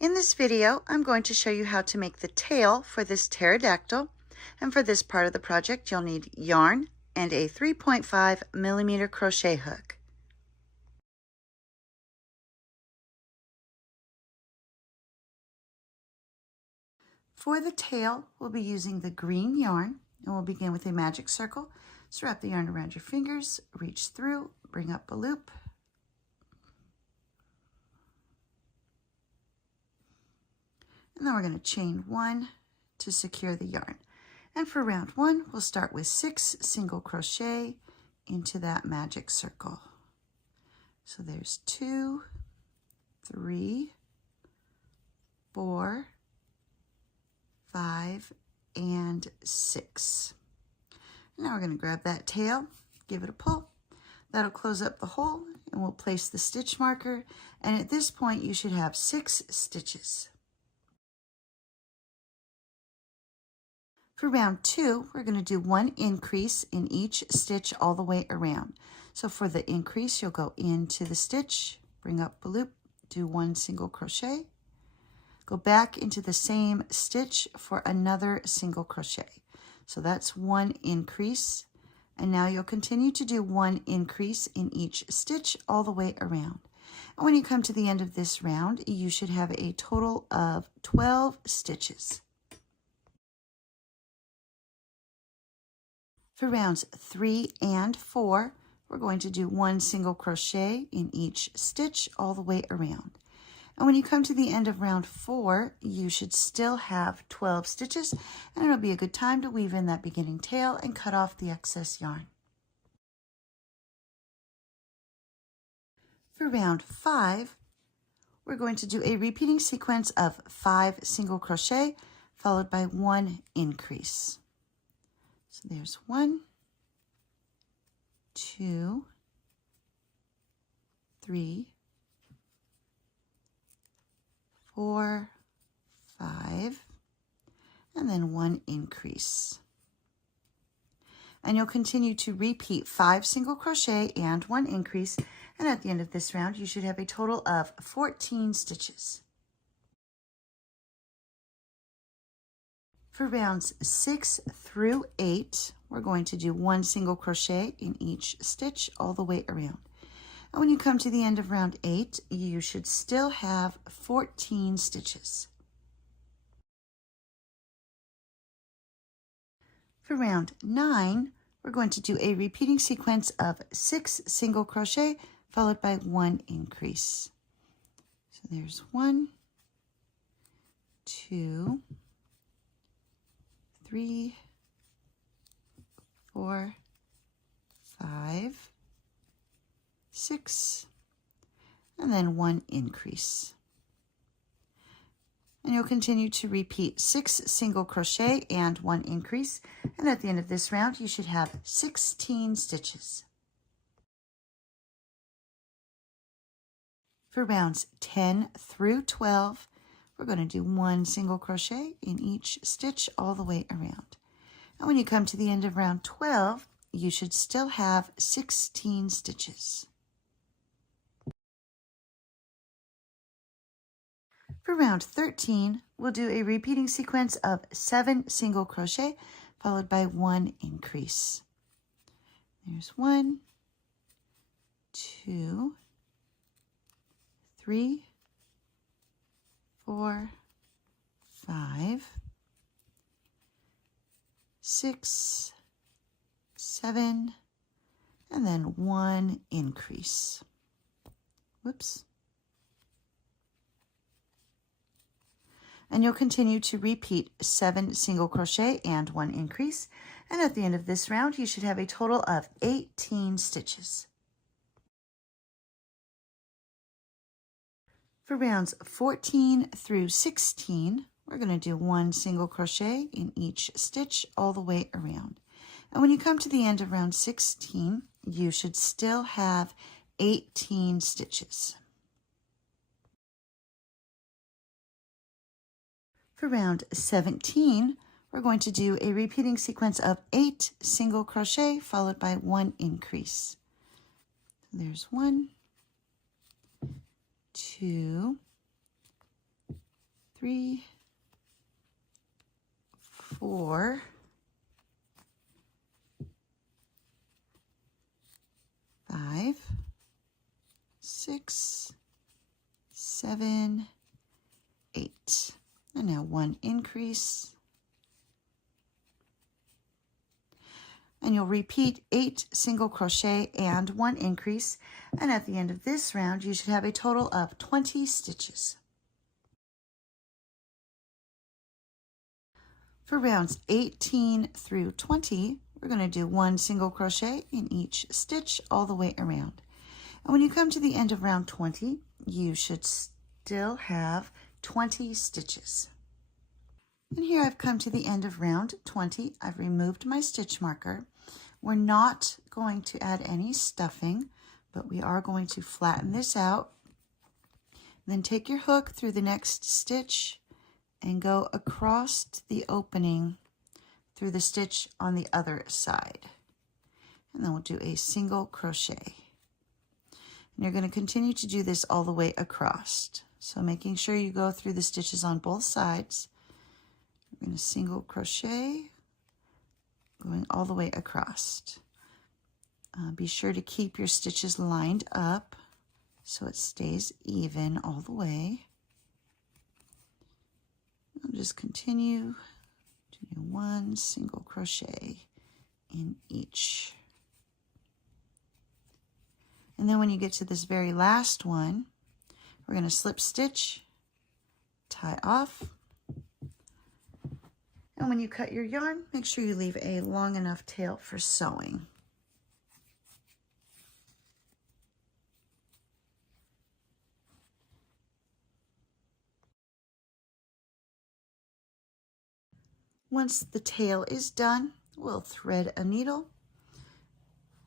In this video, I'm going to show you how to make the tail for this pterodactyl. And for this part of the project, you'll need yarn and a 3.5mm crochet hook. For the tail, we'll be using the green yarn, and we'll begin with a magic circle. So wrap the yarn around your fingers, reach through, bring up a loop, and then we're going to chain 1 to secure the yarn. And for round 1, we'll start with 6 single crochet into that magic circle. So there's 2, 3, 4, 5, and 6. Now we're going to grab that tail, give it a pull. That'll close up the hole, and we'll place the stitch marker. And at this point, you should have 6 stitches. For round 2, we're going to do 1 increase in each stitch all the way around. So for the increase, you'll go into the stitch, bring up a loop, do 1 single crochet, go back into the same stitch for another single crochet. So that's 1 increase, and now you'll continue to do 1 increase in each stitch all the way around. And when you come to the end of this round, you should have a total of 12 stitches. For rounds 3 and 4, we're going to do 1 single crochet in each stitch all the way around. And when you come to the end of round 4, you should still have 12 stitches, and it'll be a good time to weave in that beginning tail and cut off the excess yarn. For round 5, we're going to do a repeating sequence of 5 single crochet followed by 1 increase. So there's 1, 2, 3, 4, 5, and then 1 increase. And you'll continue to repeat 5 single crochet and 1 increase, and at the end of this round, you should have a total of 14 stitches. For rounds 6 through 8, we're going to do 1 single crochet in each stitch all the way around. And when you come to the end of round 8, you should still have 14 stitches. For round 9, we're going to do a repeating sequence of 6 single crochet followed by 1 increase. So there's 1, 2, 3, 4, 5, 6, and then 1 increase. And you'll continue to repeat 6 single crochet and 1 increase, and at the end of this round, you should have 16 stitches. For rounds 10 through 12, we're going to do 1 single crochet in each stitch all the way around. And when you come to the end of round 12, you should still have 16 stitches. For round 13, we'll do a repeating sequence of 7 single crochet followed by 1 increase. There's 1, 2, 3, 4, 5, 6, 7, and then 1 increase. Whoops. And you'll continue to repeat 7 single crochet and 1 increase. And at the end of this round, you should have a total of 18 stitches. For rounds 14 through 16, we're going to do 1 single crochet in each stitch all the way around. And when you come to the end of round 16, you should still have 18 stitches. For round 17, we're going to do a repeating sequence of 8 single crochet followed by 1 increase. There's 1, 2, 3, 4, 5, 6, 7, 8. And now 1 increase. And you'll repeat 8 single crochet and 1 increase. And at the end of this round, you should have a total of 20 stitches. For rounds 18 through 20, we're going to do 1 single crochet in each stitch all the way around. And when you come to the end of round 20, you should still have 20 stitches. And here I've come to the end of round 20. I've removed my stitch marker. We're not going to add any stuffing, but we are going to flatten this out. Then take your hook through the next stitch and go across the opening through the stitch on the other side. And then we'll do a single crochet. And you're going to continue to do this all the way across. So making sure you go through the stitches on both sides. We're going to single crochet, going all the way across. Be sure to keep your stitches lined up so it stays even all the way. I'll just continue to do 1 single crochet in each. And then when you get to this very last one, we're going to slip stitch, tie off. And when you cut your yarn, make sure you leave a long enough tail for sewing. Once the tail is done, we'll thread a needle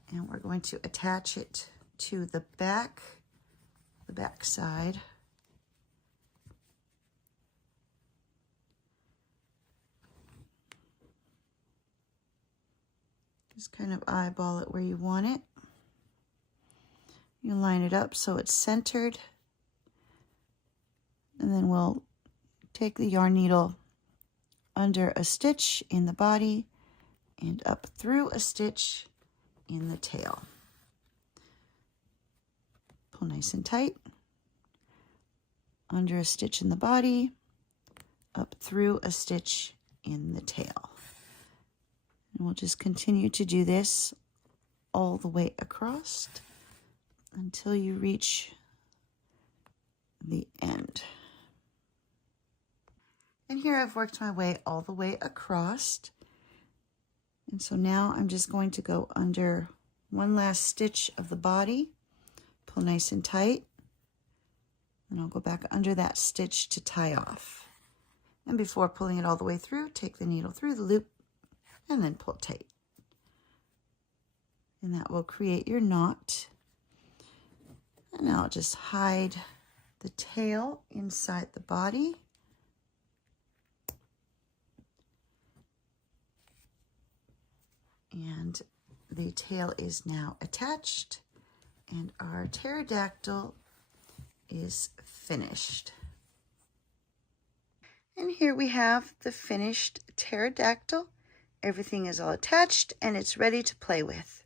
and we're going to attach it to the back side. Just kind of eyeball it where you want it. You line it up so it's centered. And then we'll take the yarn needle under a stitch in the body and up through a stitch in the tail. Pull nice and tight. Under a stitch in the body, up through a stitch in the tail. And we'll just continue to do this all the way across until you reach the end. And here I've worked my way all the way across. And so now I'm just going to go under one last stitch of the body, pull nice and tight, and I'll go back under that stitch to tie off. And before pulling it all the way through, take the needle through the loop and then pull tight. And that will create your knot. And now I'll just hide the tail inside the body. And the tail is now attached and our pterodactyl is finished. And here we have the finished pterodactyl. Everything is all attached and it's ready to play with.